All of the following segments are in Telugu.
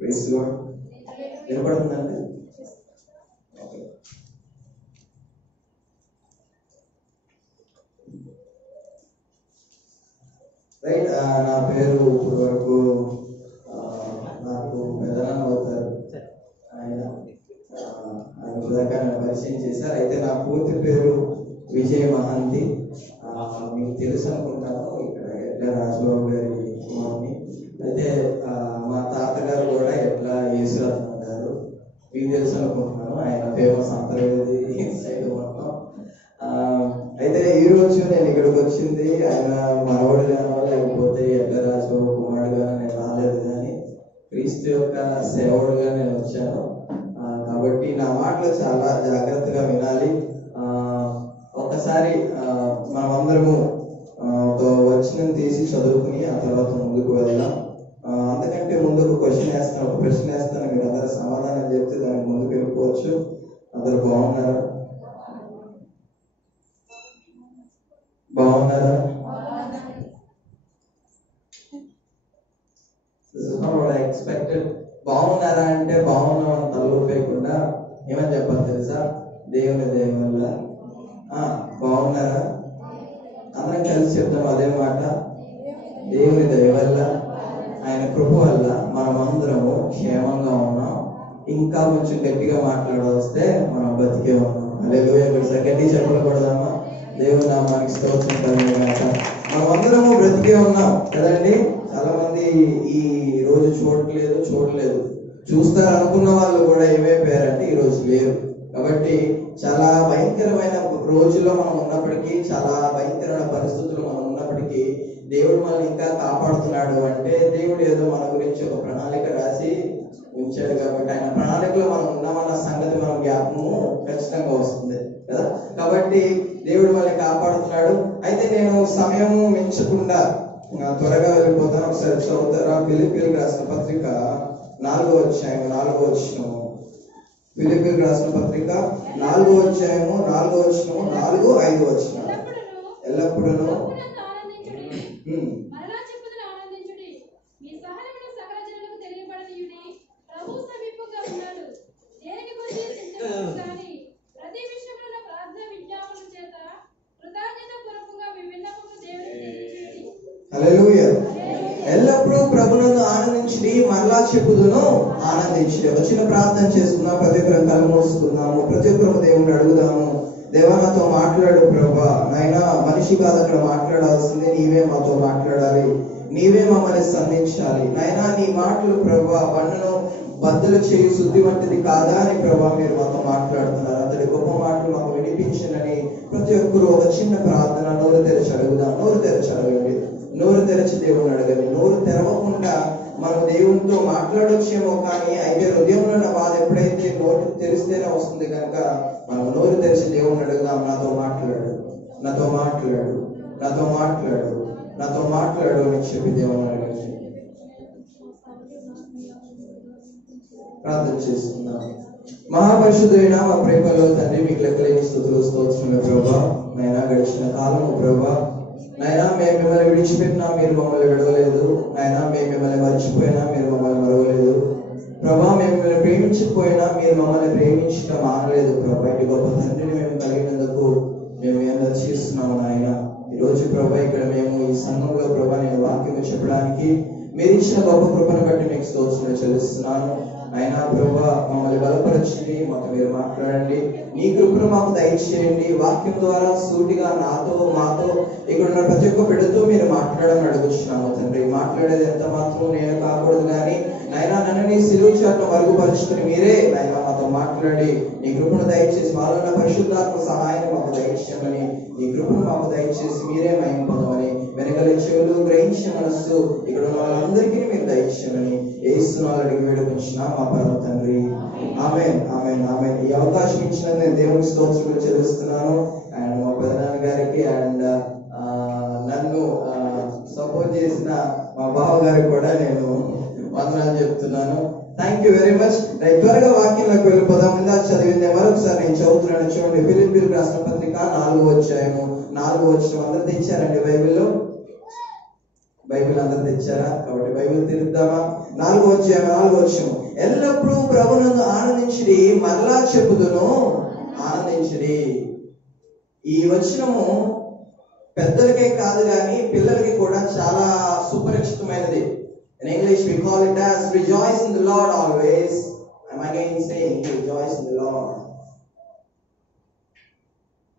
Praise lord. వినపడుతుందండి? రైట్. నా పేరు ఇప్పుడు వరకు నాకు పెదనాన్న అవుతారు ఆయన దాకా పరిచయం చేశారు. అయితే నా పూర్తి పేరు విజయ్ మహంతి. మీకు తెలుసు అనుకుంటాను, ఇక్కడ ఎట్లా రాజబాబు గారి కుమార్ని. అయితే మా తాతగారు కూడా ఎట్లా యేసురత్నం గారు, మీకు తెలుసు అనుకుంటున్నాను, ఆయన ఫేమస్ అంతర్వేది సైడ్ మొత్తం. అయితే ఈరోజు నేను ఇక్కడికి వచ్చింది ఆయన మనవడుగానో లేకపోతే ఎట్లా రాజబాబు కుమారుడుగానో నేను రాలేదు, కానీ క్రీస్తు యొక్క సేవకుడుగా నేను వచ్చాను. కాబట్టి నా మాటలు చాలా జాగ్రత్తగా వినాలి. ఒకసారి మనమందరము ఒక వచనం తీసి చదువుకుని ఆ తర్వాత ముందుకు వెళ్దాం. అంతకంటే ముందు ఒక క్వశ్చన్ వేస్తాను, ఒక ప్రశ్న వేస్తాను, మీరు అందరూ సమాధానం చెప్తే దానికి ముందుకు వెళ్ళిపోవచ్చు. అందరు బాగున్నారా? బాగున్నారా? ఎక్స్పెక్టెడ్. బాగున్నారా అంటే బాగున్నాం అని తలూపేయకుండా ఏమని చెప్పాలి తెలుసా? దేవుని దయ వల్ల. బాగున్నారా? అందరం కలిసి చెప్తాం అదే మాట. దేవుని దయ వల్ల, ఆయన కృప వల్ల మనమందరము క్షేమంగా ఉన్నాం. ఇంకా కొంచెం గట్టిగా మాట్లాడవస్తే మనం బతికే ఉన్నాం. హల్లెలూయా. గట్టి చెప్పకూడదమ్మా. దేవుని నామానికి స్తోత్రం కలుగుగాక. మనమందరము బ్రతికే ఉన్నాం కదండి. చాలా మంది ఈ రోజు చూడలేదు, చూస్తారు అనుకున్న వాళ్ళు కూడా ఏమైపోయారంటే ఈ రోజు లేరు. కాబట్టి చాలా భయంకరమైన రోజుల్లో మనం ఉన్నప్పటికీ, చాలా భయంకరమైన పరిస్థితుల్లో మనం ఉన్నప్పటికీ దేవుడు మనల్ని ఇంకా కాపాడుతున్నాడు అంటే దేవుడు ఏదో మన గురించి ఒక ప్రణాళిక రాసి ఉంచాడు. కాబట్టి ఆయన ప్రణాళికలో మనం ఉన్నామన్న సంగతి మన జ్ఞాపకము ఖచ్చితంగా వస్తుంది కదా. కాబట్టి దేవుడు మనల్ని కాపాడుతున్నాడు. అయితే నేను సమయము మించకుండా త్వరగా వెళ్ళిపోతాను. ఒకసారి చదువుతారా? ఫిలిప్పీలకు రాసిన పత్రిక 4వ అధ్యాయం 4వ వచనం. ఫిలిప్పీలకు రాసిన పత్రిక 4వ అధ్యాయము 4వ వచనము 4, 5 వచనం. ఎల్లప్పుడూ హల్లెలూయా. ఎల్లప్పుడూ ప్రభువును ఆనందించి మరలా చెప్పుదును ఆనందించి. ఒక చిన్న ప్రార్థన చేసుకుందాం. ప్రతి ఒక్కరం కళ్ళు మూసుకుందాము. ప్రతి ఒక్కరు దేవుని అడుగుదాము. దేవా నాతో మాట్లాడు ప్రభా. నాయనా మనిషి కాదు అక్కడ మాట్లాడాల్సిందే, నీవే మాతో మాట్లాడాలి, నీవే మమ్మల్ని సంధించాలి. నాయనా నీ మాటలు ప్రభా బండను బద్దలు చేయి శుద్ధి వంటిది కాదా అని ప్రభా మీరు మాతో మాట్లాడుతున్నారు. అతడి గొప్ప మాటలు మాకు వినిపించనని ప్రతి ఒక్కరు ఒక చిన్న ప్రార్థన నోరు తెరిచి అడుగుదాం. నోరు తెరిచి అడగండి. నోరు తెరచి దేవుని అడగండి. నోరు తెరవకుండా మనం దేవునితో మాట్లాడొచ్చేమో, కానీ అయితే హృదయంలో ఉన్న బాధ ఎప్పుడైతే నోరు తెరిస్తేనే వస్తుంది కనుక మనం నోరు తెరిచి దేవుని అడుగుదాం. నాతో మాట్లాడు, నాతో మాట్లాడు, నాతో మాట్లాడు, నాతో మాట్లాడు అని చెప్పి దేవుని అడగండి. ప్రార్థన చేస్తున్నాం. మహాపరిశుద్ధుడైన మా ప్రేమలో తండ్రి, మీకు లెక్కలేని స్తుతులు స్తోత్రములు ప్రభా. నైనా గడిచిన కాలము ప్రభా, నైనా మేము మిమ్మల్ని విడిచిపెట్టినా మీరు మమ్మల్ని విడవలేదు. నైనా మేము మిమ్మల్ని మర్చిపోయినా మీరు మమ్మల్ని మరవలేదు ప్రభా. మేము మిమ్మల్ని ప్రేమించకపోయినా మీరు మమ్మల్ని ప్రేమించడం మానలేదు ప్రభా. ఇటు గొప్ప తండ్రిని మేము కలిగినందుకు మేము ఎంత చేస్తున్నాము నాయన. ఈరోజు ప్రభా ఇక్కడ మేము ఈ సంఘంలో ప్రభా నేను వాక్యం చెప్పడానికి మీరు ఇచ్చిన గొప్ప కృపను బట్టి మీకు స్తోత్రం చెల్లిస్తున్నాను. అయినా ప్రభా మమ్మల్ని బలపరచండి, మాకు మీరు మాట్లాడండి, నీ కృపను మాకు దయచేయండి. వాక్యం ద్వారా సూటిగా నాతో మాతో ఇక్కడ ఉన్న ప్రతి ఒక్క బిడ్డతో మీరు మాట్లాడమని అడుగుతున్నాము తండ్రి. మాట్లాడేది ఎంత మాత్రం నేను కాకూడదు, కానీ నైనా నన్ను నీ సిలువ చాటును మరుగుపరుచుకుని మీరే నైనా మాతో మాట్లాడి నీ కృపను దయచేసి వాళ్ళ పరిశుద్ధాత్మ సహాయం మాకు దయచేయమని, నీ కృపను మాకు దయచేసి మీరే మహిమ పొందమని, వెనకలి చెవులు గ్రహించే మనస్సు ఇక్కడ ఉన్న వాళ్ళందరికీ మీరు దయచేయమని యేసునామములో అడిగి వేడుకుంటున్నా మా పరమ తండ్రి. ఆమేన్, ఆమేన్, ఆమేన్. ఈ అవకాశం ఇచ్చినందుకు నేను దేవునికి స్తోత్రాలు చెల్లిస్తున్నాను. అండ్ మా పెదనాన్న గారికి అండ్ నన్ను సపోర్ట్ చేసిన మా బావ గారికి కూడా నేను వందనాలు చెప్తున్నాను. Thank you very much. త్వరగా వాక్యంలోకి వెళ్ళిపోదాం. ఇందాక చదివిందే మరొకసారి నేను చదువుతున్నాను చూడండి. ఫిలిప్పీలకు రాసిన పత్రిక 4వ అధ్యాయము 4వ వచనం. అందరూ తెచ్చారండి బైబిల్లో? బైబిల్ అందరు తెచ్చారా? కాబట్టి బైబిల్ తెరుద్దామా? 4వ అధ్యాయం ఎల్లప్పుడూ ప్రభునందు ఆనందించుడి, మరలా చెప్పుదును ఆనందించుడి. ఈ వచనము పెద్దలకే కాదు కానీ పిల్లలకి కూడా చాలా సుపరిచితమైనది. In English we call it as rejoice in the Lord always. I'm again saying rejoice in the Lord.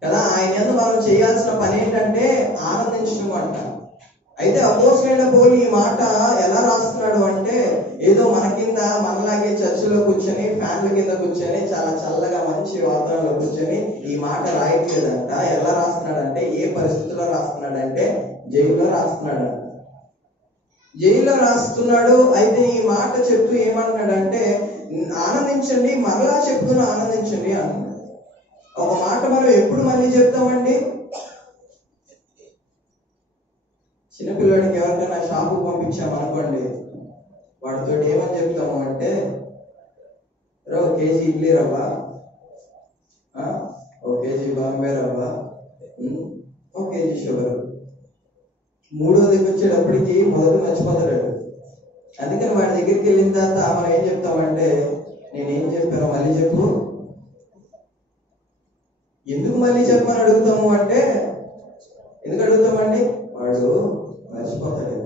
కదా, ఆయన యందు మనం చేయాల్సిన పని ఏంటంటే ఆనందించడం అంట. అయితే అపోస్తలుడైన పౌలు ఈ మాట ఎలా రాస్తున్నాడు అంటే, ఏదో మన కింద మనలాగే చర్చిలో కూర్చొని ఫ్యాన్ల కింద కూర్చొని చాలా చల్లగా మంచి వాతావరణంలో కూర్చొని ఈ మాట రాయట్లేదంట. ఎలా రాస్తున్నాడంటే, ఏ పరిస్థితుల్లో రాస్తున్నాడంటే జైల్లో రాస్తున్నాడంట. జైల్లో రాస్తున్నాడు. అయితే ఈ మాట చెప్తూ ఏమంటున్నాడంటే, ఆనందించండి, మరలా చెప్తున్నా ఆనందించండి అంటున్నాడు. ఒక మాట మనం ఎప్పుడు మళ్ళీ చెప్తామండి? చిన్నపిల్లడికి ఎవరికైనా షాపు పంపించాము అనుకోండి, వాడితో ఏమని చెప్తాము అంటే, కేజీ ఇడ్లీ రవ్వ, 1 కేజీ బాంబే రవ్వ, 1 కేజీ షుగర్. 3వ దగ్గర వచ్చేటప్పటికి మొదట మర్చిపోతాడు. అందుకని వాడి దగ్గరికి వెళ్ళిన తర్వాత మనం ఏం చెప్తామంటే, నేనేం చెప్పానో మళ్ళీ చెప్పు. ఎందుకు మళ్ళీ చెప్పమని అడుగుతాము అంటే, ఎందుకు అడుగుతామండి? వాడు మర్చిపోతాడు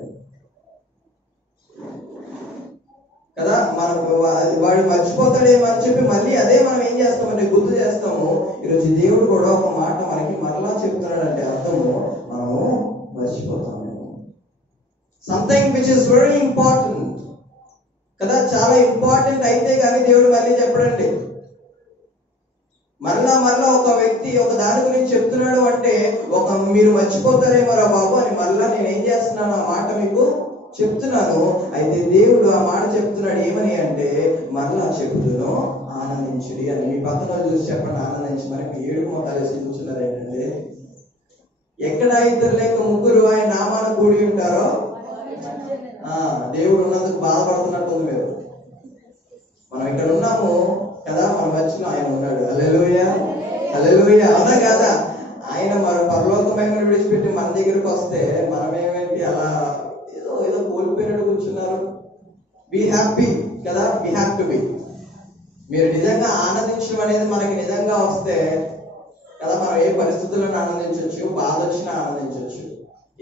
కదా. మనం వాడు మర్చిపోతాడేమో అని చెప్పి మళ్ళీ అదే మనం ఏం చేస్తామంటే గుర్తు చేస్తాము. ఈరోజు దేవుడు కూడా ఒక మాట మనకి మరలా చెప్తున్నాడంటే అర్థము మనము మర్చిపోతాము. Something which is very important కదా, చాలా ఇంపార్టెంట్ అయితే కానీ దేవుడు మళ్ళీ చెప్పడండి. మరలా ఒక వ్యక్తి ఒక దాని గురించి చెప్తున్నాడు అంటే, మీరు మర్చిపోతారేమో రా బాబు అని మరలా నేను ఏం చేస్తున్నాను, ఆ మాట మీకు చెప్తున్నాను. అయితే దేవుడు ఆ మాట చెప్తున్నాడు ఏమని అంటే, మరలా చెబుతును ఆనందించుడి అని. మీ పక్కన చూసి చెప్పండి, ఆనందించి. మనకి 7 మోతాలు చూస్తున్నారు ఏంటంటే, ఎక్కడ 2 లేక 3 ఆయన నామాన కూడి ఉంటారో దేవుడు ఉన్నందుకు బాధపడుతున్నట్టుంది మీరు. మనం ఇక్కడ ఉన్నాము కదా, మన మధ్యలో ఆయన ఉన్నాడు. హల్లెలూయా, హల్లెలూయా. అవునా కదా? ఆయన మన పరలోకమైన విడిచిపెట్టి మన దగ్గరకు వస్తే మనమేమేంటి అలా ఏదో కోల్పోయినట్టు కూర్చున్నారు. బీ హ్యాపీ కదా, బీ హ్యావ్ టు బి. మీరు నిజంగా ఆనందించడం అనేది మనకి నిజంగా వస్తే కదా, మనం ఏ పరిస్థితులను ఆనందించవచ్చు, బాధ వచ్చినా ఆనందించవచ్చు,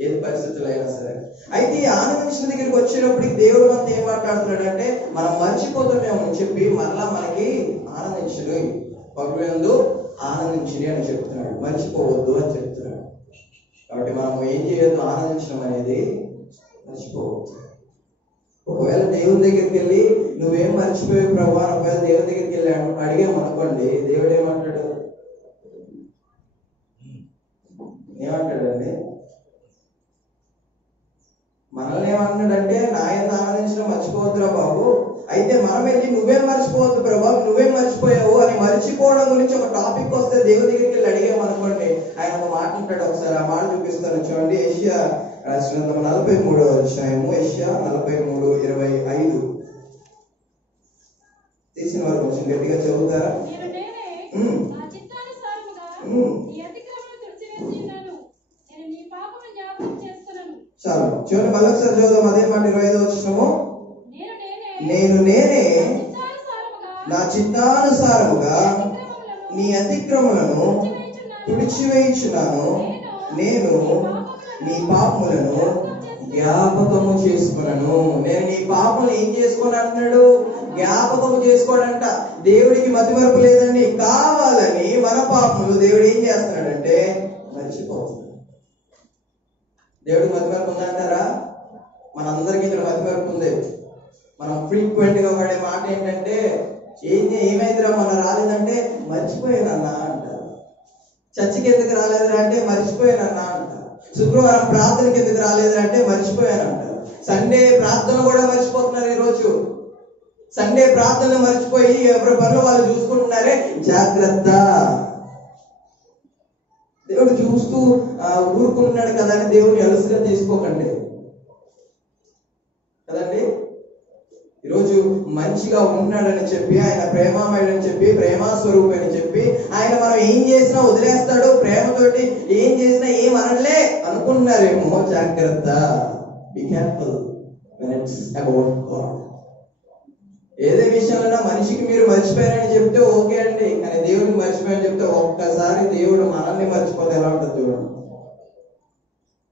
ఏది పరిస్థితులు అయినా సరే. అయితే ఈ ఆనందించిన దగ్గరికి వచ్చేటప్పటికి దేవుడు అంతా ఏం మాట్లాడుతున్నాడు అంటే, మనం మర్చిపోతామేమో అని చెప్పి మరలా మనకి ఆనందించడు, ప్రభువునందు ఆనందించని అని చెప్తున్నాడు. మర్చిపోవద్దు అని చెప్తున్నాడు. కాబట్టి మనం ఏం చేయొద్దు, ఆనందించడం అనేది మర్చిపోవద్దు. ఒకవేళ దేవుని దగ్గరికి వెళ్ళి నువ్వేం మర్చిపోయావు ప్రభు, ఒకవేళ దేవుని దగ్గరికి వెళ్ళి అడిగాము అనుకోండి, దేవుడు ఏమంటాడు? ఏమంటాడండి? మనల్ని ఏమంటున్నాడంటే, నాయన ఆనందించడం మర్చిపోవద్దురా బాబు. అయితే మనం వెళ్ళి నువ్వేం మర్చిపోవద్దు ప్రభా, నువ్వేం మర్చిపోయావు అని మర్చిపోవడం గురించి ఒక టాపిక్ వస్తే దేవుని దగ్గరికి వెళ్ళి అడిగాము అనుకోండి, ఆయన ఒక మాట ఉంటాడు. ఒకసారి ఆ మాట చూపిస్తాను చూడండి. యెషయా రాసిన 43వ అధ్యాయము, యెషయా 43:25. తీసిన వారు కొంచెం గట్టిగా చదువుతారా? చాలు చూడండి, మళ్ళీ ఒకసారి చదువుదాం అదే మాట. 25వ వచనము, నేను నేనే నా చిత్తానుసారముగా నీ అతిక్రమలను తుడిచివేయుచున్నాను, నేను నీ పాపములను జ్ఞాపకము చేసుకున్నాను. నేను నీ పాపములు ఏం చేసుకోను అంటున్నాడు? జ్ఞాపకము చేసుకోడంట. దేవుడికి మతిమరుపు లేదండి. కావాలని మన పాపములు దేవుడు ఏం చేస్తున్నాడంటే మర్చిపోతున్నాడు. దేవుడికి మతిమరుపు ఉందంటారా? మనందరికీ ఇక్కడ మతిమరుపు ఉంది. మనం ఫ్రీక్వెంట్ గా వాడే మాట ఏంటంటే, ఏమైందిరా మన రాలేదంటే మర్చిపోయానన్నా అంటారు. చర్చికి ఎందుకు రాలేదురా అంటే మర్చిపోయానన్నా అంటారు. శుక్రవారం ప్రార్థనకి ఎందుకు రాలేదురా అంటే మర్చిపోయానంటారు. సండే ప్రార్థన కూడా మర్చిపోతున్నారు. ఈరోజు సండే ప్రార్థన మర్చిపోయి ఎవరి పనులు వాళ్ళు చూసుకుంటున్నారే. జాగ్రత్త, దేవుడు చూస్తూ ఊరుకుంటున్నాడు కదా అని దేవుని అలసుగా తీసుకోకండి కదండి. ఈరోజు మంచిగా ఉంటున్నాడని చెప్పి, ఆయన ప్రేమామయుడని చెప్పి, ప్రేమాస్వరూపి అని చెప్పి, ఆయన మనం ఏం చేసినా వదిలేస్తాడు, ప్రేమతోటి ఏం చేసినా ఏం అనలే అనుకుంటున్నారేమో. జాగ్రత్త, be careful when it's about God. ఏదే విషయంలో మనిషికి మీరు మర్చిపోయారని చెప్తే ఓకే అండి, కానీ దేవుడిని మర్చిపోయారని చెప్తే ఒక్కసారి దేవుడు మనల్ని మర్చిపోతే ఎలా ఉంటుంది చూడండి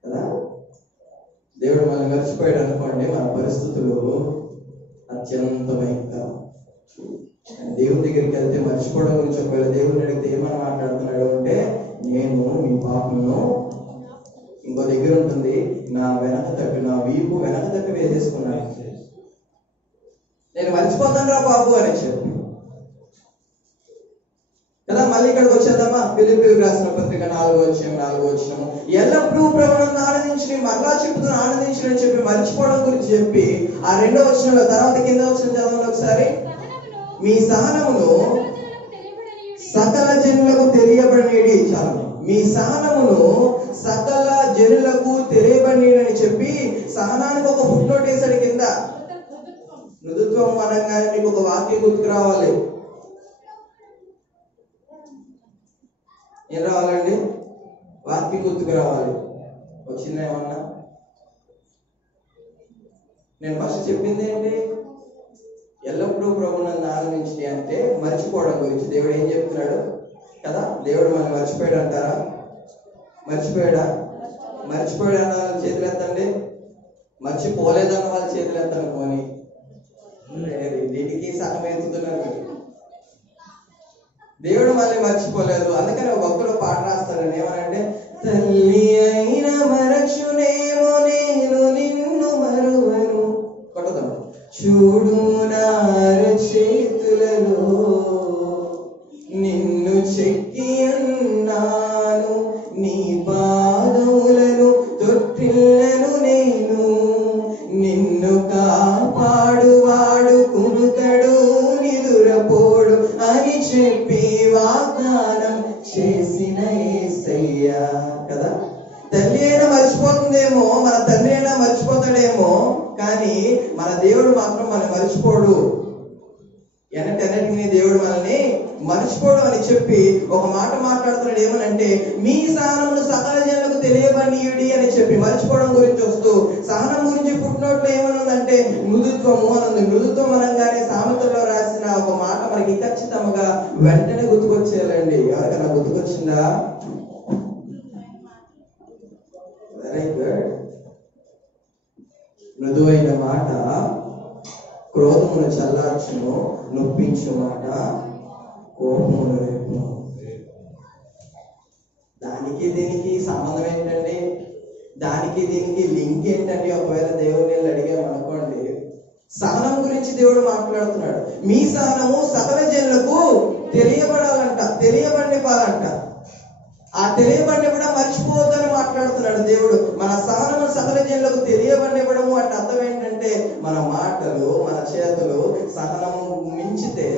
కదా. దేవుడు మనల్ని మర్చిపోయాడు అనుకోండి, మన పరిస్థితులు అత్యంతమైందా. దేవుడి దగ్గరికి వెళ్తే మర్చిపోవడం గురించి ఒకవేళ దేవుడిని అడిగితే ఏమని మాట్లాడుతున్నాడు అంటే, నేను మీ పాపను ఇంకో దగ్గర ఉంటుంది, నా వీపు వెనక తట్టు వేసేసుకున్నాను, నేను మర్చిపోతాను రా బాబు అని చెప్పి కదా. మళ్ళీ ఇక్కడికి వచ్చేద్దామా, ఫిలిప్పీయులకు రాసిన పత్రిక 4:4 ఎల్లప్పుడూ ప్రభువును ఆనందించి, మరలా చెప్తున్న ఆనందించు అని చెప్పి మర్చిపోవడం గురించి చెప్పి ఆ 2వ వచనంలో తర్వాత కింద వచ్చిన చదవండి ఒకసారి. మీ సహనమును సకల జనులకు తెలియబడినది. చాలు, మీ సహనమును సకల జనులకు తెలియబడినని చెప్పి సహనానికి ఒక ఫుట్నోట్ వేసాడు కింద. మృదుత్వం అనగానే నీకు ఒక వాక్యం గుర్తుకు రావాలి. ఏం రావాలండి? వాక్యం గుర్తుకు రావాలి. వచ్చిందా ఏమన్నా? నేను ఫస్ట్ చెప్పింది ఏంటి? ఎల్లప్పుడూ ప్రభువును ఆనందించి అంటే మర్చిపోవడం గురించి. దేవుడు ఏం చెప్తున్నాడు కదా, దేవుడు మనం మర్చిపోయాడు అంటారా? మర్చిపోయాడా? మర్చిపోయాడు అన్న వాళ్ళ చేతులు ఎత్తండి, మర్చిపోలేదన్న వాళ్ళ చేతులు ఎత్తాను. పోనీ దీనికి సగం ఎత్తుతున్నారు. దేవుడు మళ్ళీ మర్చిపోలేదు. అందుకని ఒక భక్తుడు పాట రాస్తాడు, ఏమనంటే, తల్లి అయిన మరచునేమో నేను నిన్ను మరువను, కొట్టదాం, చూడు నా చేతులలో నిన్ను చెక్కి ఉన్నాను, నీ పాదములను తొట్టిల్లను నేను, నిన్ను కాపాడువాడు కునుకడు నిదురపోడు అని చెప్పి వాగ్దానం చేసిన యేసయ్యా కదా. తల్లి అయినా మర్చిపోతుందేమో, మన తండ్రి అయినా మర్చిపోతాడేమో, కానీ మన దేవుడు మాత్రం మనం మర్చిపోడు. ఎన్నటెన్నటికి దేవుడు మనల్ని మర్చిపోవడం అని చెప్పి ఒక మాట మాట్లాడుతున్నాడు. ఏమనంటే, మీ సహనమును సకల జనులకు తెలియబడియుడి అని చెప్పి మర్చిపోవడం గురించి వస్తూ సహనం గురించి పుట్టినట్లు ఏమనుందంటే మృదుత్వము అనుంది. మృదుత్వం అనగానే సామెతల్లో రాసిన ఒక మాట మనకి ఖచ్చితంగా వెంటనే గుర్తుకొచ్చేయాలండి. ఎవరికైనా గుర్తుకొచ్చిందా? Very good. మృదువైన మాట క్రోధమును చల్లార్చును, నొప్పించు మాట కోపమును రేపును. దానికి దీనికి సంబంధం ఏంటండి? దానికి దీనికి లింక్ ఏంటండి? ఒకవేళ దేవుడిని అడిగాము అనుకోండి, సహనం గురించి దేవుడు మాట్లాడుతున్నాడు. మీ సహనము సకల జనులకు తెలియబడాలంట, తెలియబడిపాలంట. ఆ తెలియబడినప్పుడు మర్చిపోవద్దని మాట్లాడుతున్నాడు దేవుడు. మన సహనము సకల జనులకు తెలియబడినవ్వడము అంటే అర్థం ఏంటంటే, మన మాటలు, మన చేతులు సహనము మించితే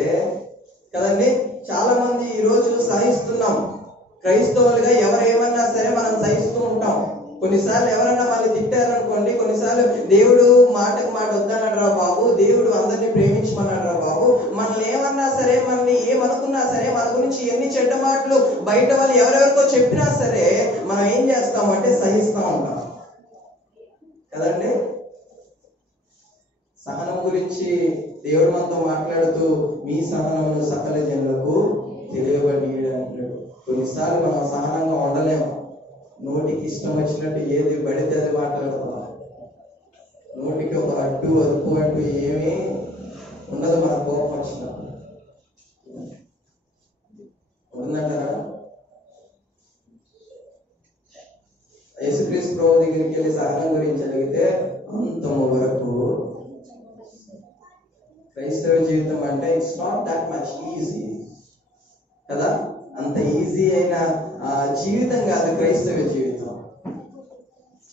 కదండి. చాలా మంది ఈ రోజు సహిస్తున్నాం. క్రైస్తవులుగా ఎవరేమన్నా సరే మనం సహిస్తూ ఉంటాం. కొన్నిసార్లు ఎవరన్నా వాళ్ళు తిట్టారనుకోండి, కొన్నిసార్లు దేవుడు మాటకు మాట వద్దన్నాడు రా బాబు, దేవుడు అందరినీ ప్రేమించమన్నాడు రా బాబు, మనల్ని ఏమన్నా సరే, మనల్ని ఏమనుకున్నా సరే, మన గురించి ఎన్ని చెడ్డ మాటలు బయట వాళ్ళు ఎవరెవరికో చెప్పినా సరే మనం ఏం చేస్తామంటే సహిస్తూ ఉంటాం కదండి. సహనం గురించి దేవుడు మనతో మాట్లాడుతూ మీ సహనమును సకల జనులకు తెలియబడి అంటున్నాడు. కొన్నిసార్లు మనం సహనంగా ఉండలేము. నోటికి ఇష్టం వచ్చినట్టు ఏది పడితే అది మాట్లాడతాం. నోటికి ఒక అడ్డు అదుపు అంటూ ఏమీ ఉండదు. మన కోపం వచ్చినప్పుడు ఉందంటారా? యేసుక్రీస్తు ప్రభు దగ్గరికి వెళ్ళి సహనం గురించి అడిగితే అంతము వరకు క్రైస్తవ జీవితం అంటే it's not that much easy కదా. అంత ఈజీ అయిన జీవితం కాదు క్రైస్తవ జీవితం,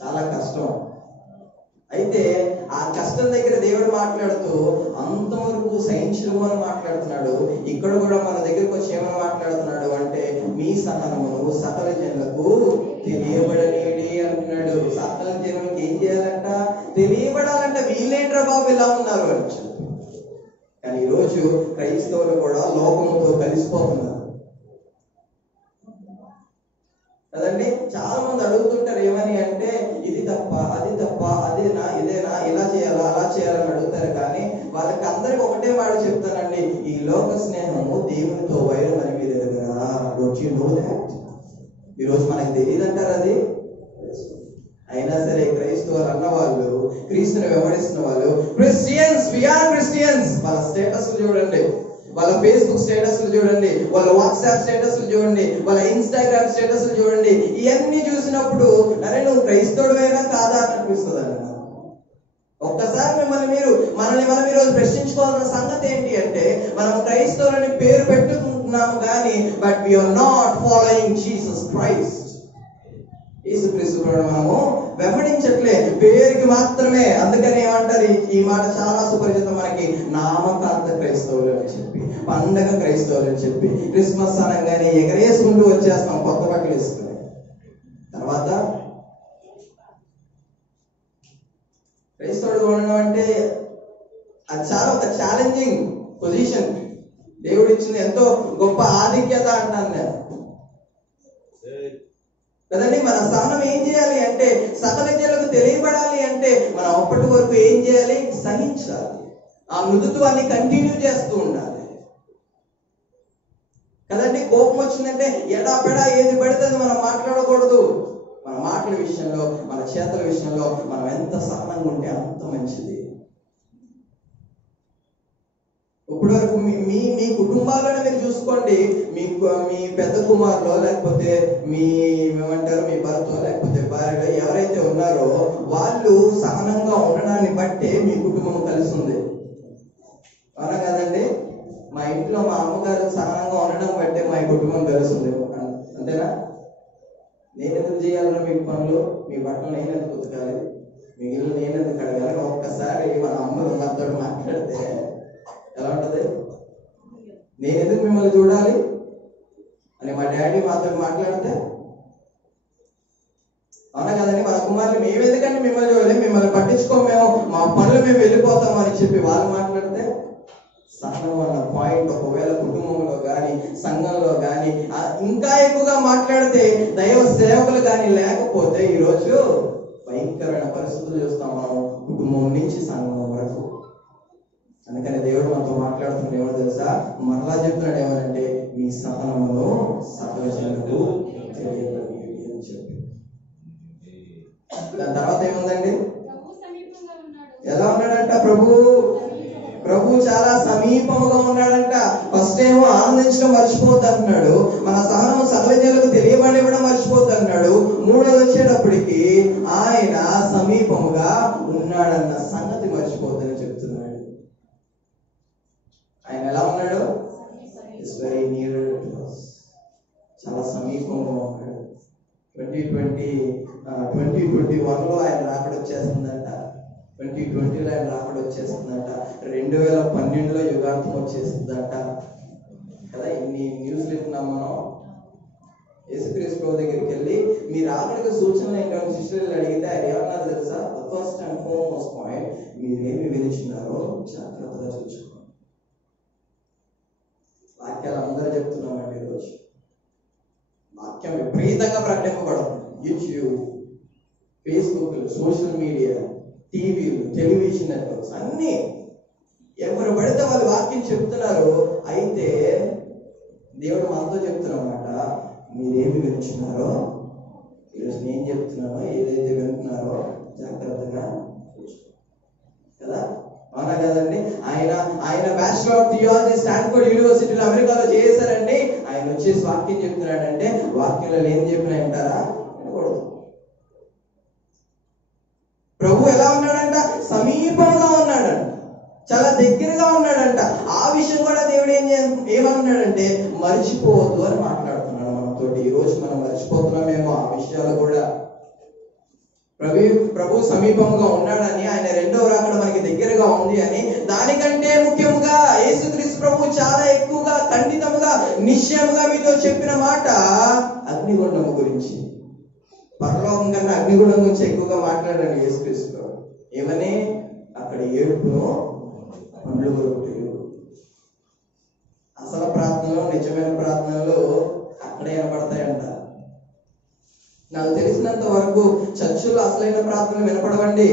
చాలా కష్టం. అయితే ఆ కష్టం దగ్గర దేవుడు మాట్లాడుతూ అంతవరకు సహించము అని మాట్లాడుతున్నాడు. ఇక్కడ కూడా మన దగ్గరకు వచ్చి ఏమని మాట్లాడుతున్నాడు అంటే, మీ సహనమును సకల జనులకు తెలియబడనేది అంటున్నాడు. సకల జనులకు ఏం చేయాలంట? తెలియబడాలంట. వీళ్ళేంట్రా బాబు ఇలా ఉన్నారు అని చెప్పి. కానీ ఈరోజు క్రైస్తవులు కూడా లోకముతో కలిసిపోతున్నారు కదండి. చాలా మంది అడుగుతుంటారు ఏమని అంటే, ఇది తప్ప, అది తప్ప, అది నా నో దాట్? ఈరోజు మనకు తెలియదు అంటారు అది. అయినా సరే క్రైస్తవులు అన్న వాళ్ళు, క్రీస్తుని వెంబడిస్తున్న వాళ్ళు, క్రిస్టియన్స్, వీఆర్ క్రిస్టియన్స్, వాళ్ళ స్టేటస్ చూడండి, వాళ్ళ ఫేస్బుక్ స్టేటస్ చూడండి, వాళ్ళ వాట్సాప్ స్టేటస్ చూడండి, వాళ్ళ ఇన్స్టాగ్రామ్ స్టేటస్ చూడండి. ఇవన్నీ చూసినప్పుడు అరే నువ్వు క్రైస్తవుడైనా కాదా అని అనిపిస్తుంది అన్న. ఒక్కసారి మనల్ని మనం ఈరోజు ప్రశ్నించుకోవాల్సిన సంగతి ఏంటి అంటే, మనం క్రైస్తవులని పేరు పెట్టుకుంటున్నాము కానీ but we are not following Jesus Christ. యేసుక్రీస్తు మనము వెంబడించట్లే, పేరుకి మాత్రమే. అందుకని ఏమంటారు, ఈ మాట చాలా సుపరిచితం మనకి, నామకాంత క్రైస్తవులు అని చెప్పి, పండగ క్రైస్తవులు అని చెప్పి, క్రిస్మస్ అనగానే ఎగరేసుకుంటూ వచ్చేస్తాం కొత్త బట్టలు వేసుకుని. తర్వాత క్రైస్తవుడు ఉండడం అంటే అది చాలా ఒక ఛాలెంజింగ్ పొజిషన్. దేవుడు ఇచ్చిన ఎంతో గొప్ప ఆధిక్యత అంటాను నేను కదండి. మన సహనం ఏం చేయాలి అంటే, సకల జనులకు తెలియబడాలి అంటే మనం అప్పటి వరకు ఏం చేయాలి, సహించాలి. ఆ మృదుత్వాన్ని కంటిన్యూ చేస్తూ ఉండాలి కదండి. కోపం వచ్చిందంటే ఎడాపెడా ఏది పడితే అది మనం మాట్లాడకూడదు. మన మాటల విషయంలో, మన చేతల విషయంలో మనం ఎంత సహనంగా ఉంటే అంత మంచిది. ఇప్పటి వరకు మీ కుటుంబాలను మీరు చూసుకోండి. మీ పెద్ద కుమారులో, లేకపోతే మీ ఏమంటారు, మీ భర్త లేకపోతే భార్యలో ఎవరైతే ఉన్నారో వాళ్ళు సహనంగా ఉండడాన్ని బట్టే మీ కుటుంబం కలిసి ఉంది. అవునా కదండి? మా ఇంట్లో మా అమ్మగారు సహనంగా ఉండడం బట్టే మా కుటుంబం కలిసి ఉంది. అంతేనా? నేను ఎందుకు చేయాలన్నా మీ పనులు, మీ బట్టలు నేను ఎందుకు ఉతకాలి, మిగిలిన నేను ఎందుకు అడగాలి? ఒక్కసారి మన అమ్మలు మాతో మాట్లాడితే ఎలా ఉంటది? నేను ఎందుకు మిమ్మల్ని చూడాలి అని మా డాడీ మాతో మాట్లాడితే, అవునా కదండి? మన కుమారులు మేము ఎందుకంటే మిమ్మల్ని చూడాలి, మిమ్మల్ని పట్టించుకోము, మేము మా పనులు మేము వెళ్ళిపోతాం అని చెప్పి వాళ్ళు మాట్లాడితే, సహనం అన్న పాయింట్ ఒకవేళ కుటుంబంలో కానీ సంఘంలో కానీ ఇంకా ఎక్కువగా మాట్లాడితే, దైవ సేవకులు కానీ లేకపోతే ఈరోజు భయంకరమైన పరిస్థితులు చూస్తాం మనం, కుటుంబం నుంచి సంఘం వరకు. అందుకని దేవుడు మనతో మాట్లాడుతున్నాడు ఏమో తెలుసా? మరలా చెప్తున్నాడు ఏమనంటే, మీ సహనమును సకల జనులకు తెలియబడేది అని చెప్పి. దాని తర్వాత ఏముందండి? ఎలా ఉన్నాడంట ప్రభు చాలా సమీపముగా ఉన్నాడంట. ఫస్ట్ ఏమో ఆనందించడం మర్చిపోద్దు అంటున్నాడు, మన సహనం సకల జనులకు తెలియబడి కూడా మర్చిపోద్దు అన్నాడు. మూడోది వచ్చేటప్పటికి ఆయన సమీపముగా ఉన్నాడన్న సంగతి మర్చిపోద్దని చెప్తున్నాడు. ఆయన ఎలా ఉన్నాడు? వెరీ నియర్ టు us, చాలా సమీపంగా ఉన్నాడు. 2021లో ఆయన రాకడ వచ్చేస్తుందంట, 2020లో ఆయన రాకడ వచ్చేస్తుందంట, 2012లో యుగాంతం వచ్చేస్తుందంట కదా. ఇన్ని న్యూస్లు వింటున్నాం మనం. యేసుక్రీస్తు దగ్గరికి వెళ్ళి మీరు రాకడికి సూచనలు ఏంటంటే శిష్యులు అడిగితే ఆయన ఏమన్నారు తెలుసా? ఫస్ట్ అండ్ ఫార్మోస్ట్ పాయింట్, మీరేమి వినిచున్నారో జాగ్రత్తగా చూసుకోండి. వాక్యాలు అందరూ చెప్తున్నామండి ఈరోజు. వాక్యం విపరీతంగా ప్రకటింపబడుతుంది. యూట్యూబ్, ఫేస్బుక్, సోషల్ మీడియా, టీవీలు, టెలివిజన్ నెట్వర్క్స్ అన్నీ ఎవరు పడితే వాళ్ళు వాక్యం చెప్తున్నారు. అయితే దేవుడు మనతో చెప్తున్నమాట, మీరేమి వింటున్నారో, ఈరోజు నేను చెప్తున్నానో ఏదైతే వింటున్నారో జాగ్రత్తగా కదా. అవునా కదండి? ఆయన బ్యాచిలర్ ఆఫ్ థియాలజీ స్టాన్ఫోర్డ్ యూనివర్సిటీలో అమెరికాలో చేశారండి. ఆయన వచ్చేసి వాక్యం చెప్తున్నాడంటే వాక్యంలో ఏం చెప్పినా వింటారా? వినకూడదు. ప్రభు ఎలా ఉన్నాడంట? సమీపంగా ఉన్నాడంట, చాలా దగ్గరగా ఉన్నాడంట. ఆ విషయం కూడా దేవుడు ఏమన్నాడంటే మర్చిపోవద్దు అని మాట్లాడుతున్నాడు మనతోటి. ఈ రోజు మనం మర్చిపోతున్నామేమో ఆ విషయాలు కూడా. ప్రభు సమీపంగా ఉన్నాడని, ఆయన రెండవ రాకడ మనకి దగ్గరగా ఉంది అని, దానికంటే ముఖ్యంగా యేసుక్రీస్తు ప్రభు చాలా ఎక్కువగా ఖండితంగా నిశ్చయంగా మీతో చెప్పిన మాట అగ్నిగుండము గురించి. పరలోకం కన్నా అగ్నిగుండం గురించి ఎక్కువగా మాట్లాడాడు యేసుక్రీస్తు ప్రభు. ఏమని? అక్కడ ఏడుపును పండ్లు కొరుకుతాయి. అసలు ప్రార్థనలో, నిజమైన ప్రార్థనలో అక్కడే వినపడతాయంట. నాకు తెలిసినంత వరకు చర్చిలో అసలైన ప్రార్థనలు వినపడవండి.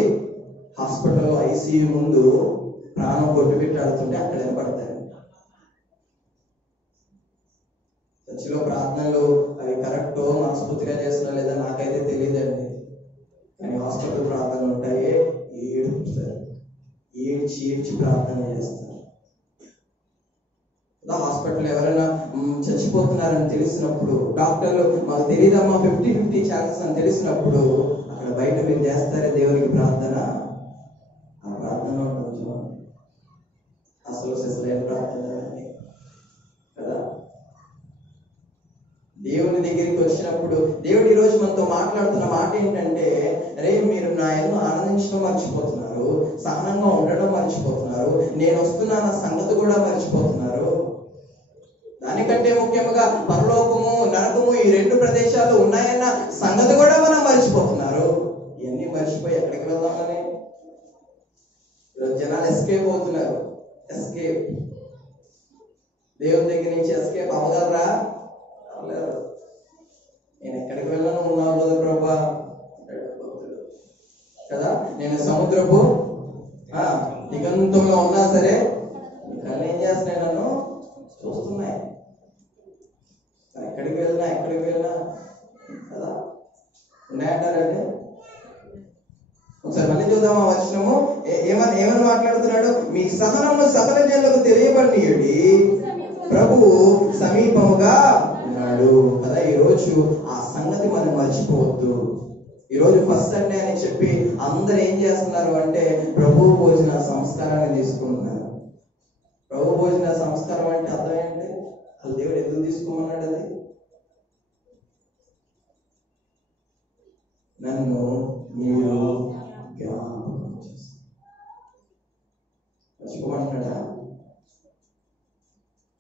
హాస్పిటల్లో ఐసీయూ ముందు ప్రాణం కొట్టుబెట్టాడుతుంటే అక్కడ వినపడతాయి. చర్చిలో ప్రార్థనలు అవి కరెక్టో మనస్ఫూర్తిగా చేస్తున్నా లేదా నాకైతే తెలియదండి. కానీ హాస్పిటల్ ప్రార్థనలు ఉంటాయి, ఏడ్చి ఏడ్చి ప్రార్థన చేస్తారు. హాస్పిటల్ ఎవరైనా చచ్చిపోతున్నారని తెలిసినప్పుడు డాక్టర్లు మాకు తెలియదమ్మా 50-50 ఛాన్సెస్ అని తెలిసినప్పుడు అక్కడ బయట మీరు చేస్తారే దేవునికి ప్రార్థన, ఆ ప్రార్థన ఉంటుంది అసలు సిసలైన ప్రార్థన కదా. దేవుని దగ్గరికి వచ్చినప్పుడు దేవుడు ఈరోజు మనతో మాట్లాడుతున్న మాట ఏంటంటే, అరే మీరు నా ఎన్నో ఆనందించడం మర్చిపోతున్నారు, సహనంగా ఉండడం మర్చిపోతున్నారు, నేను వస్తున్నా సంగతి కూడా మర్చిపోతున్నారు. దానికంటే ముఖ్యంగా పరలోకము నరకము ఈ 2 ప్రదేశాలు ఉన్నాయన్న సంగతి కూడా మనం మర్చిపోతున్నారు. ఇవన్నీ మర్చిపోయి ఎక్కడికి వెళ్దామని ఈరోజు జనాలు ఎస్కేప్ అవుతున్నారు. ఎస్కేప్, దేవుని దగ్గర నుంచి ఎస్కేప్ అవ్వగలరా? అవ్వలేరు. నేను ఎక్కడికి వెళ్ళను ఉన్నావు కదా ప్రభా కదా, నేను సముద్రపు దిగంతంలో ఉన్నా సరే కళ్ళు ఏం చేస్తున్నాయి, నన్ను చూస్తున్నాయి. ఎక్కడికి వెళ్ళినా కదా ఉన్నాయంటారండి. ఒకసారి మళ్ళీ చూద్దాం ఆ వచనము. ఏమని మాట్లాడుతున్నాడు? మీ సహనము సకల జనులకు తెలియబడినయుడి, ప్రభువు సమీపముగా ఉన్నాడు కదా. ఈరోజు ఆ సంగతి మనం మర్చిపోవద్దు. ఈరోజు ఫస్ట్ సండే అని చెప్పి అందరు ఏం చేస్తున్నారు అంటే ప్రభు భోజన సంస్కారాన్ని తీసుకుంటున్నారు. ప్రభు భోజన సంస్కారం అంటే అర్థం ఏంటి? అది దేవుడు ఎందుకు తీసుకోమన్నాడు? అది నన్ను మీరు మర్చిపోమంటున్నాడా?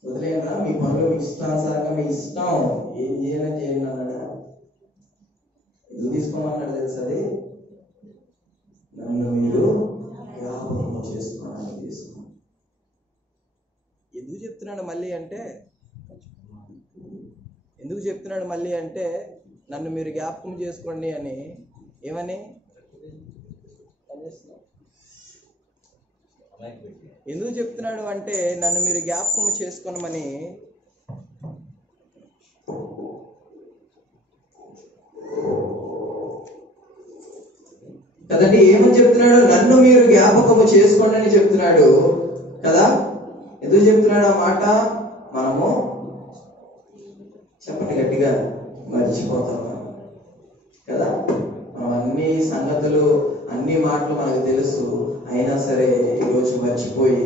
వదిలేనా మీ పనులు మీ ఇష్టానుసారంగా మీ ఇష్టం ఏం చేయాలని చేయండి అన్నాడా? ఎందుకు తీసుకోమన్నాడు తెలుసు? అది నన్ను మీరు జ్ఞాపకం చేసుకోవడానికి తీసుకోండి. ఎందుకు చెప్తున్నాడు మళ్ళీ అంటే నన్ను మీరు జ్ఞాపకం చేసుకోండి అని. ఏమని ఎందుకు చెప్తున్నాడు అంటే నన్ను మీరు జ్ఞాపకం చేసుకోనమని. కదండి, ఏమని చెప్తున్నాడు? నన్ను మీరు జ్ఞాపకము చేసుకోండి అని చెప్తున్నాడు కదా. ఎందుకు చెప్తున్నాడు ఆ మాట? మనము చెప్పండి గట్టిగా, మర్చిపోతాం కదా. మనం అన్ని సంగతులు అన్ని మాటలు మనకు తెలుసు, అయినా సరే ఈరోజు మర్చిపోయి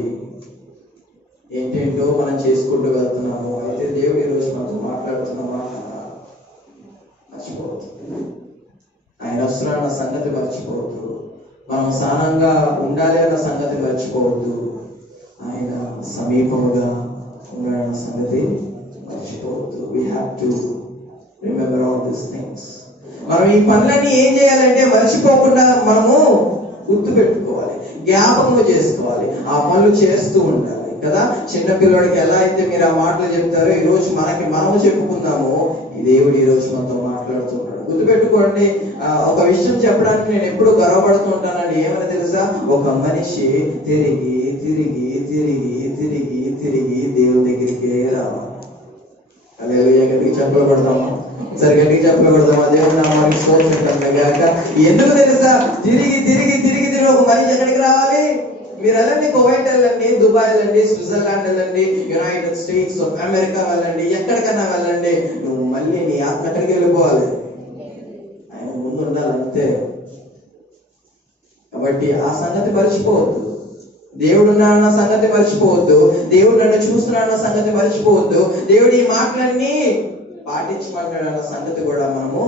ఏంటేంటో మనం చేసుకుంటూ వెళ్తున్నాము. అయితే దేవుడు ఈరోజు మనతో మాట్లాడుతున్న మాట మర్చిపోవద్దు. ఆయన వస్తున్నాడన్న సంగతి మర్చిపోవద్దు. మనం సహనంగా ఉండాలి అన్న సంగతి మర్చిపోవద్దు. ఆయన సమీపముగా ఉన్నాడన్న సంగతి మర్చిపోవద్దు. We have to remember all these things. మనం ఈ పనులన్నీ ఏం చేయాలంటే మర్చిపోకుండా మనము గుర్తు పెట్టుకోవాలి, జ్ఞాపకం చేసుకోవాలి, ఆ పనులు చేస్తూ ఉండాలి కదా. చిన్నపిల్లడికి ఎలా అయితే మీరు ఆ మాటలు చెప్తారో ఈరోజు మనము చెప్పుకుందాము. ఈ దేవుడు ఈరోజు మనతో మాట్లాడుతున్నాడు. గుర్తుపెట్టుకోండి, ఒక విషయం చెప్పడానికి నేను ఎప్పుడు గర్వపడుతూ ఉంటానండి. ఏమని తెలుసా? ఒక మనిషి తిరిగి తిరిగి తిరిగి తిరిగి తిరిగి దేవుడి దగ్గరికి రావాలి. హల్లెలూయా. గట్టిగా చెప్పలు కొడదామా? సరే గట్టిగా చెప్పలు కొడదామా? దేవుడు నామానికి స్తోత్రం గాక. ఎందుకు తెలుసా? తిరిగి తిరిగి తిరిగి తిరిగి ఒక మనిషి ఎక్కడికి రావాలి? మీరు వెళ్ళండి, కువైట్ వెళ్ళండి, దుబాయ్ వెళ్ళండి, స్విట్జర్లాండ్ వెళ్ళండి, యునైటెడ్ స్టేట్స్ ఆఫ్ అమెరికా వెళ్ళండి, ఎక్కడికైనా వెళ్ళండి, నువ్వు మళ్ళీ నీ ఆత్మ ఎక్కడికి వెళ్ళిపోవాలి? ఆయన ముందు ఉండాలి అంతే. కాబట్టి ఆ సంగతి మర్చిపోవద్దు. దేవుడు ఉన్నాడన్న సంగతి మర్చిపోవద్దు. దేవుడు నన్ను చూస్తున్నాడన్న సంగతి మర్చిపోవద్దు. దేవుడు ఈ మాటలన్నీ పాటించమంటాడన్న సంగతి కూడా మనము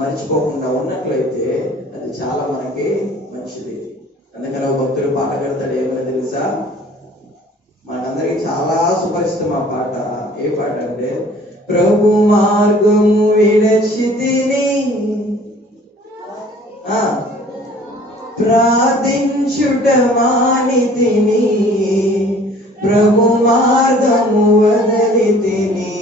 మర్చిపోకుండా ఉన్నట్లయితే అది చాలా మనకి మంచిది. అందుకని ఒక భక్తుడు పాట కడతాడు. ఏమని తెలుసా? మనకందరికి చాలా సుపరిచితం ఆ పాట. ఏ పాట అంటే, ప్రభు మార్గము విడచితిని ప్రార్థించుట మానితిని, ప్రభు మార్గము వదలితిని.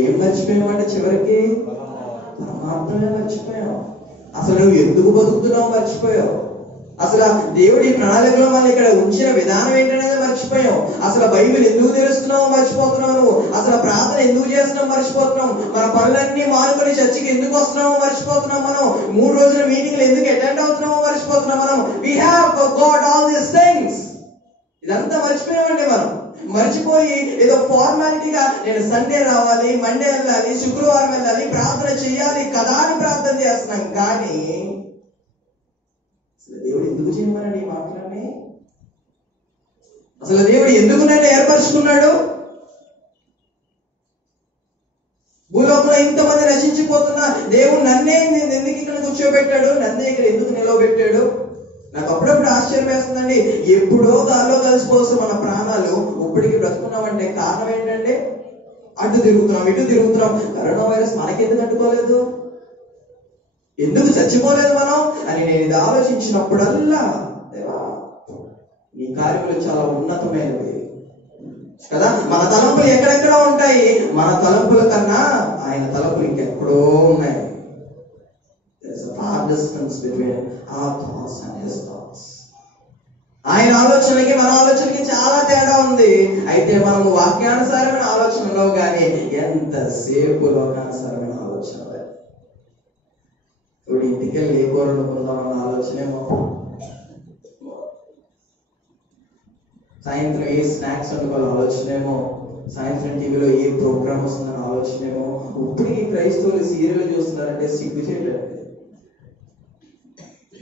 ఏం మర్చిపోయామంటే చివరికి పరమాత్మనే మర్చిపోయాం. అసలు నువ్వు ఎందుకు బతుకుతున్నావు మర్చిపోయావు. అసలు దేవుడి ప్రణాళికలో మనం ఇక్కడ ఉంచిన విధానం ఏంటనేది మర్చిపోయాం. అసలు బైబిల్ ఎందుకు తెలుస్తున్నావు మర్చిపోతున్నావు నువ్వు. అసలు ప్రార్థన ఎందుకు చేస్తున్నావు మర్చిపోతున్నాం. మన పనులన్నీ మానుకొని చర్చికి ఎందుకు వస్తున్నామో మర్చిపోతున్నాం. మనం 3 రోజుల మీటింగ్లు ఎందుకు అటెండ్ అవుతున్నామో మర్చిపోతున్నాం. మనం we have got all these things. ఇదంతా మర్చిపోయామండి. మనం మర్చిపోయి ఏదో ఫార్మాలిటీగా నేను సండే రావాలి, మండే వెళ్ళాలి, శుక్రవారం వెళ్ళాలి, ప్రార్థన చేయాలి కదా అని ప్రార్థన చేస్తున్నాం. కానీ అసలు దేవుడు ఎందుకు చేయమన్నాడు ఈ మాటలని? అసలు దేవుడు ఎందుకు నన్ను ఏర్పరచుకున్నాడు? భూలోకంలో ఇంతమంది నశించిపోతున్నా దేవుడు నన్నే ఎందుకు ఇక్కడ కూర్చోబెట్టాడు? నన్నే ఇక్కడ ఎందుకు నిలవబెట్టాడు? నాకు అప్పుడప్పుడు ఆశ్చర్యం వేస్తుందండి. ఎప్పుడో గాల్లో కలిసిపోవచ్చు మన ప్రాణాలు, ఇప్పటికి బ్రతుకున్నామంటే కారణం ఏంటంటే అటు తిరుగుతున్నాం, ఇటు తిరుగుతున్నాం. కరోనా వైరస్ మనకెందుకు తట్టుకోలేదు? ఎందుకు చచ్చిపోలేదు మనం అని నేను ఇది ఆలోచించినప్పుడల్లా, దేవా నీ కార్యములు చాలా ఉన్నతమైనవి కదా. మన తలంపులు ఎక్కడెక్కడో ఉంటాయి. మన తలంపుల కన్నా ఆయన తలంపులు ఇంకెక్కడో ఉన్నాయి. ఆయన ఆలోచనలకి మన ఆలోచనకి చాలా తేడా ఉంది. అయితే మనము వాక్యానుసారమైన ఆలోచనలో కానీ ఎంతసేపు లోకానుసారమైన ఆలోచన. ఇప్పుడు ఇంటికి వెళ్ళి ఏ కూరలు కొందామన్న ఆలోచనేమో, సాయంత్రం ఏ స్నాక్స్ వండుకోవాలని ఆలోచనేమో, సాయంత్రం టీవీలో ఏ ప్రోగ్రామ్ వస్తుందని ఆలోచనేమో. ఇప్పటికి క్రైస్తవులు సీరియల్ చూస్తున్నారంటే సిగ్గు చేయలేదు.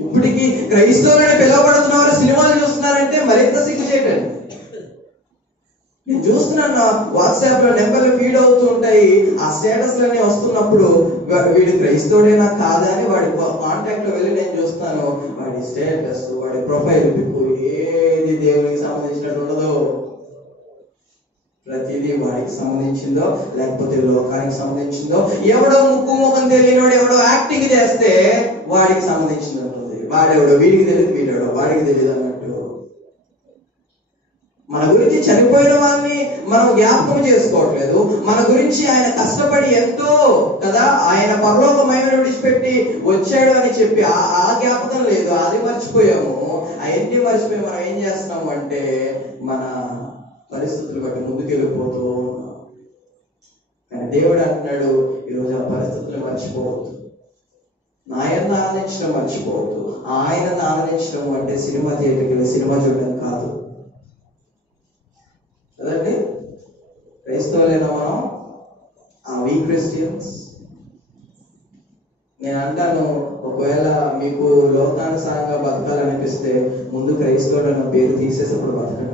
ఇప్పటికి క్రైస్తవులనే పిలువబడుతున్నవారు సినిమాలు చూస్తున్నారంటే మరింత సిగ్గు చేయలేదు. నేను చూస్తున్నాను వాట్సాప్ లో నెంబర్లు ఫీడ్ అవుతూ ఉంటాయి. ఆ స్టేటస్ లన్నీ వస్తున్నప్పుడు వీడు క్రైస్తవుడేనా కాదా అని వాడి కాంటాక్ట్ లో వెళ్ళి నేను చూస్తాను. వాడి స్టేటస్, వాడి ప్రొఫైల్ పిక్ ఏది దేవునికి సంబంధించినట్టు ఉండదు. ప్రతిదీ వాడికి సంబంధించిందో లేకపోతే లోకానికి సంబంధించిందో. ఎవడో ముక్కు ముఖం తెలియనివాడు ఎవడో యాక్టింగ్ చేస్తే వాడికి సంబంధించింది ఉంటుంది. వాడెవడో వీడికి తెలియదు, వీడెవడో వాడికి తెలియదు అన్నట్టు. మన గురించి చనిపోయిన వాళ్ళని మనం జ్ఞాపకం చేసుకోవట్లేదు. మన గురించి ఆయన కష్టపడి ఎంతో కదా, ఆయన పరలోకమైన విడిచిపెట్టి వచ్చాడు అని చెప్పి ఆ జ్ఞాపకం లేదు, అది మర్చిపోయాము. అవన్నీ మర్చిపోయి మనం ఏం చేస్తున్నాము అంటే మన పరిస్థితులు బట్టి ముందుకు వెళ్ళిపోతూ ఉన్నాం. కానీ దేవుడు అంటున్నాడు, ఈరోజు ఆ పరిస్థితులు మర్చిపోవద్దు. ఆయనను ఆనందించడం మర్చిపోవద్దు. ఆయనను ఆనందించడం అంటే సినిమా థియేటర్కి వెళ్ళి సినిమా చూడడం కాదు కదండి. క్రైస్తవులైనా మనం వీ క్రిస్టియన్స్. నేను అంటాను, ఒకవేళ మీకు లోకానుసారంగా బతకాలనిపిస్తే ముందు క్రైస్తవుడు అన్న పేరు తీసేసినప్పుడు బతకడం.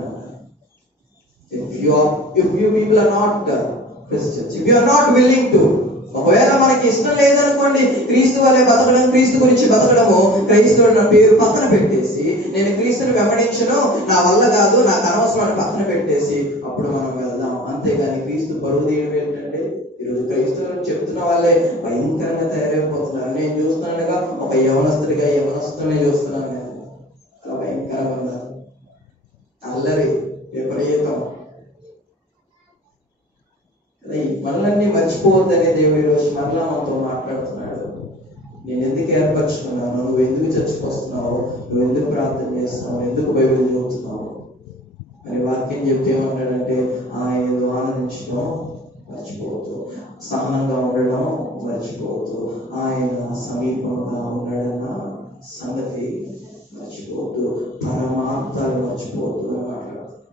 If you people are not Christians, if you are not willing to, ఒకవేళ మనకి ఇష్టం లేదనుకోండి క్రీస్తు వల్లే బతకడం, క్రీస్తు గురించి బతకడము, క్రైస్తవుడు నా పేరు పక్కన పెట్టేసి నేను క్రీస్తుని వెంబడించను, నా వల్ల కాదు, నాకు అనవసరం అని పక్కన పెట్టేసి అప్పుడు మనం వెళ్దాం. అంతేగాని క్రీస్తు బరువు తీయడం ఏంటంటే, ఈరోజు క్రైస్తవులు చెప్తున్న వాళ్ళే భయంకరంగా తయారైపోతున్నారు. నేను చూస్తున్నానుగా ఒక యవనస్తునే చూస్తున్నాను. నేను అలా భయంకరంగా ఉన్నారు. అల్లరి విపరీతం. ఈ పనులన్నీ మర్చిపోవద్దనే దేవుడు ఈరోజు మరలా మనతో మాట్లాడుతున్నాడు. నేను ఎందుకు ఏర్పరచుకున్నాను, నువ్వు ఎందుకు చర్చకు వస్తున్నావు, నువ్వు ఎందుకు ప్రార్థన చేస్తున్నావు, ఎందుకు బైబిల్ చదువుతున్నావు అని వాక్యం చెప్తే ఏమంటాడంటే, ఆయన ఆనందించడం మర్చిపోవద్దు, సహనంగా ఉండడం మర్చిపోవద్దు, ఆయన సమీపంగా ఉండడన్న సంగతి మర్చిపోవద్దు, పరమార్థాలు మర్చిపోవద్దు అని మాట్లాడుతున్నాడు.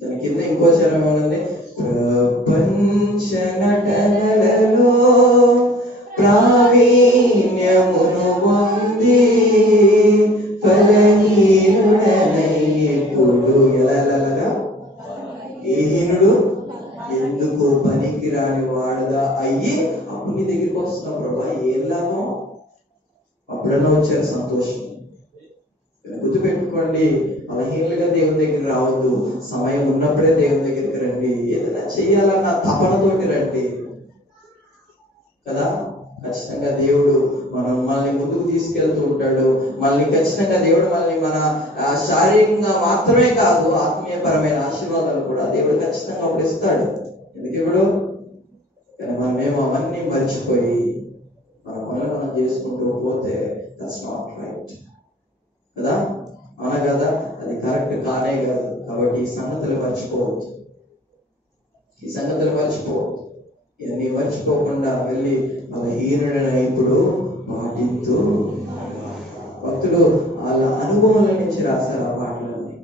దాని కింద ఇంకో చరణం ఏమన్నది, ప్రపంచ నటనలలో ప్రావీణ్యమును పొంది ఫలహీనుడనయ్యెప్పుడు ఎలాగా ఏహీనుడు ఎందుకు పనికిరాని వాడుగా అయ్యి అప్పుడు నీ దగ్గరికి వస్తున్నావు ప్రభా, ఏం లాభం? అప్పుడన్నా వచ్చారు సంతోషం. గుర్తుపెట్టుకోండి, బలహీనలుగా దేవుని దగ్గరికి రావద్దు. సమయం ఉన్నప్పుడే దేవుని దగ్గరికి రండి. ఏదైనా చేయాలన్న తపనతోటి రండి కదా. ఖచ్చితంగా దేవుడు మనల్ని ముందుకు తీసుకెళ్తూ ఉంటాడు. మళ్ళీ ఖచ్చితంగా దేవుడు మన శారీరకంగా మాత్రమే కాదు, ఆత్మీయపరమైన ఆశీర్వాదాలు కూడా దేవుడు ఖచ్చితంగా అప్పుడు ఇస్తాడు. ఎందుకు ఇవ్వడు? కానీ మనమేమో అవన్నీ మర్చిపోయి మన పనులు మనం చేసుకుంటూ పోతే దట్స్ నాట్ రైట్ కదా, అవునా కదా, అది కరెక్ట్ కానే కాదు. కాబట్టి ఈ సంగతులు మర్చిపోవద్దు, ఈ సంగతులు మర్చిపోవద్దు. ఇవన్నీ మర్చిపోకుండా వెళ్ళి బలహీనుడైన ఇప్పుడు పాటిస్తూ భక్తులు వాళ్ళ అనుభవాల నుంచి రాశారు ఆ పాటలన్నీ.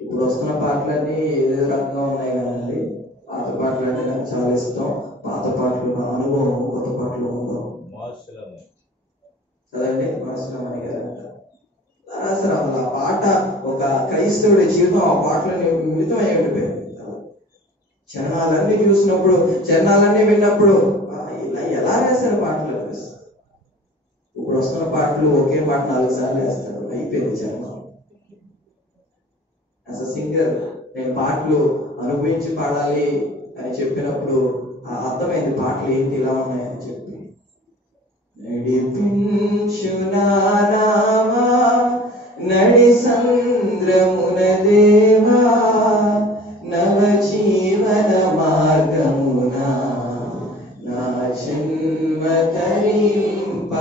ఇప్పుడు వస్తున్న పాటలన్నీ ఏదో రకంగా ఉన్నాయి కదండి. పాత పాటలు అంటే నాకు చాలా ఇష్టం. పాత పాటలు నా అనుభవం, కొత్త పాటలు ఉండవు కదండి. మాస్టరమణి గారు అంట రాశారు. అసలు ఆ పాట ఒక క్రైస్తవుడి జీవితం ఆ పాటలని మిళితమై ఉండిపోయింది. చరణాలన్నీ చూసినప్పుడు, చరణాలన్నీ విన్నప్పుడు ఇలా ఎలా రాశారు పాటలు అనిపిస్తుంది. ఇప్పుడు వస్తున్న పాటలు ఒకే పాట 4 సార్లు వేస్తారు, అయిపోయింది చరణం. యాజ్ అ సింగర్ నేను పాటలు అనుభవించి పాడాలి అని చెప్పినప్పుడు అర్థమైంది పాటలు ఏంటి ఇలా ఉన్నాయని చెప్పి. నడిపించు నానావా నడి సంద్రమున దేవా నవ జీవన మార్గమున నా జన్మ తరింప.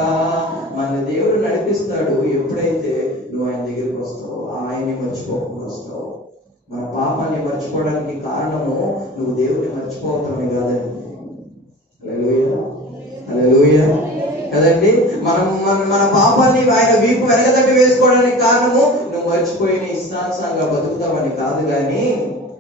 మన దేవుడు నడిపిస్తాడు ఎప్పుడైతే నువ్వు ఆయన దగ్గరికి వస్తావు, ఆయన్ని మర్చిపోకుండా వస్తావు. మన పాపాన్ని మర్చిపోవడానికి కారణము నువ్వు దేవుడిని మర్చిపోతావని కాదండి. హల్లెలూయా, హల్లెలూయా కదండి. మన పాపాన్ని ఆయన వీపు వెనకదట్టి వేసుకోవడానికి కారణము నువ్వు మర్చిపోయి నీ ఇష్టానుసారంగా బతుకుతావని కాదు, కానీ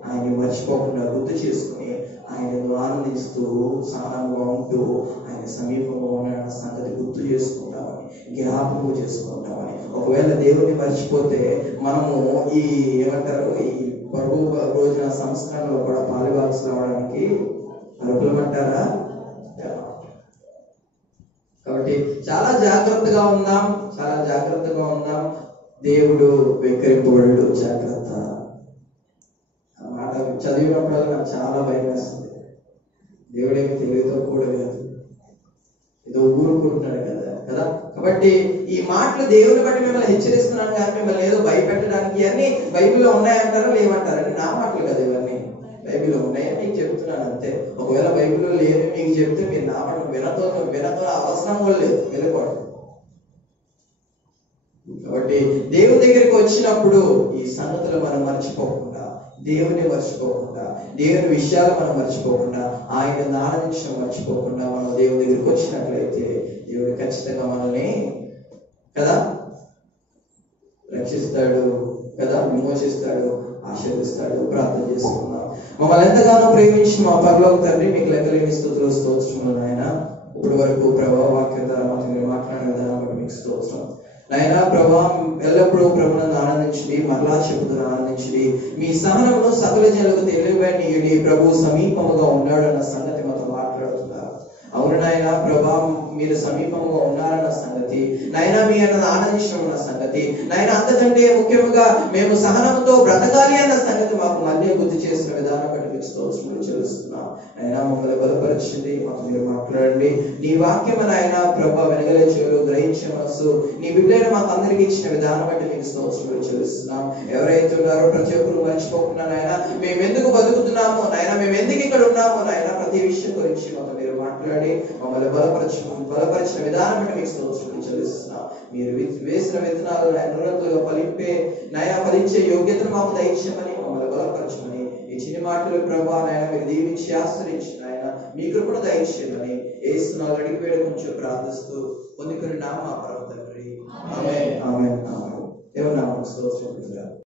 ఆయన్ని మర్చిపోకుండా గుర్తు చేసుకుని ఆయనను ఆనందిస్తూ సహనంగా ఉంటూ ఆయన సమీపంలో ఉన్న సంగతి గుర్తు చేసుకుంటామని, జ్ఞాపకం చేసుకుంటామని. ఒకవేళ దేవుడిని మర్చిపోతే మనము ఈ ఏమంటారు ఈ ప్రభు రోజున సంస్కరణలో కూడా పాలుగాల్సి రావడానికి అర్హులమంటారా? కాబట్టి చాలా జాగ్రత్తగా ఉందాం, చాలా జాగ్రత్తగా ఉందాం. దేవుడు వెక్కిరింపబడు, జాగ్రత్త. ఆ మాట చదివినప్పుడల్లా నాకు చాలా భయం వేస్తుంది. దేవుడేమి తెలివితో కూడా కాదు, ఏదో ఊరుకుంటున్నాడు కదా కదా. కాబట్టి ఈ మాటలు దేవుని బట్టి మిమ్మల్ని హెచ్చరిస్తున్నాను కానీ మిమ్మల్ని ఏదో భయపెట్టడానికి అన్ని బైబిల్లో ఉన్నాయంటారా లేవంటారా? నా మాటలు కదా ఇవన్నీ, బైబిల్లో ఉన్నాయని మీకు చెప్తున్నాను అంతే. ఒకవేళ బైబిల్లో లేని మీకు చెప్తే మీరు నా మాట వినతో అవసరం కూడా లేదు, వెళ్ళకూడదు. కాబట్టి దేవుని దగ్గరికి వచ్చినప్పుడు ఈ సంగతులు మనం మర్చిపోకుండా, దేవుని మర్చిపోకుండా, దేవుని విషయాలు మనం మర్చిపోకుండా, ఆయన ఆనందించడం మర్చిపోకుండా మనం దేవుని దగ్గరికి వచ్చినట్లయితే దేవుడు ఖచ్చితంగా మనల్ని కదా రక్షిస్తాడు కదా, విమోచిస్తాడు, ఆశీర్వదిస్తాడు. ప్రార్థన చేసుకుందాం. మమ్మల్ని ఎంతగానో ప్రేమించి మా పరలోక తండ్రి, మీకు లెక్కలేని స్తుతులు స్తోత్రములు నాయన. ఇప్పుడు వరకు ప్రభా వాక్యం ద్వారా మాతో మీరు మాట్లాడిన విధానం బట్టి మీకు స్తోత్రం నాయన. ప్రభా ఎల్లప్పుడూ ప్రభువును ఆనందించండి, మరలా చెబుతున్న ఆనందించండి. మీ సహనమును సకల జనులకు తెలియబడి ప్రభు సమీపముగా ఉన్నాడు అన్న సంగతి మాతో మాట్లాడుతున్నారు. అవును నాయన ప్రభా, మీరు సమీపంగా ఉన్నారన్న సంగతి నాయన, మీ అన్నది ఆనందించడం అన్న సంగతి నాయన, అంతకంటే ముఖ్యంగా మేము సహనంతో బ్రతకాలి అన్న సంగతి మాకు మళ్ళీ గుర్తు చేసిన విధానం బట్టి మీకు స్తోత్రములు చెల్లిస్తున్నాం. ఆయన మమ్మల్ని బలపరిచింది, మాకు మీరు మాట్లాడండి. నీ వాక్యం నాయన ప్రభా వెనగలే చెవులు, గ్రహించే మనసు నీ బిడ్డలను మాకు అందరికి ఇచ్చిన విధానం బట్టి మీకు స్తోత్రములు చెల్లిస్తున్నాం. ఎవరైతే ఉన్నారో ప్రతి ఒక్కరు మర్చిపోకుండా నాయన, మేము ఎందుకు బతుకుతున్నామో నాయన, మేము ఎందుకు ఇక్కడ ఉన్నామో నాయన, ప్రతి విషయం గురించి మాకు మీరు మాట్లాడి మమ్మల్ని బలపరిచిన విధానం బట్టి మీకు స్తోత్రములు చెల్లిస్తున్నాం. మీరు వేసిన విత్తనాలు నూరంతులుగా ఫలించే యోగ్యతను మాకు దయచేయమని, మమ్మల్ని బలపరచమని, ఈ చిన్న మాటలు ప్రభా నాయన మీరు దీవించి ఆశ్రయించిన ఆయన మీ కృపను దయచేయమని యేసునామములో అడిగి వేడుకొంచు ప్రార్థిస్తూ పొందుకుని నామ పరమ తండ్రి. ఆమేన్, ఆమేన్, ఆమేన్. దేవుని నామమునకు స్తోత్రం.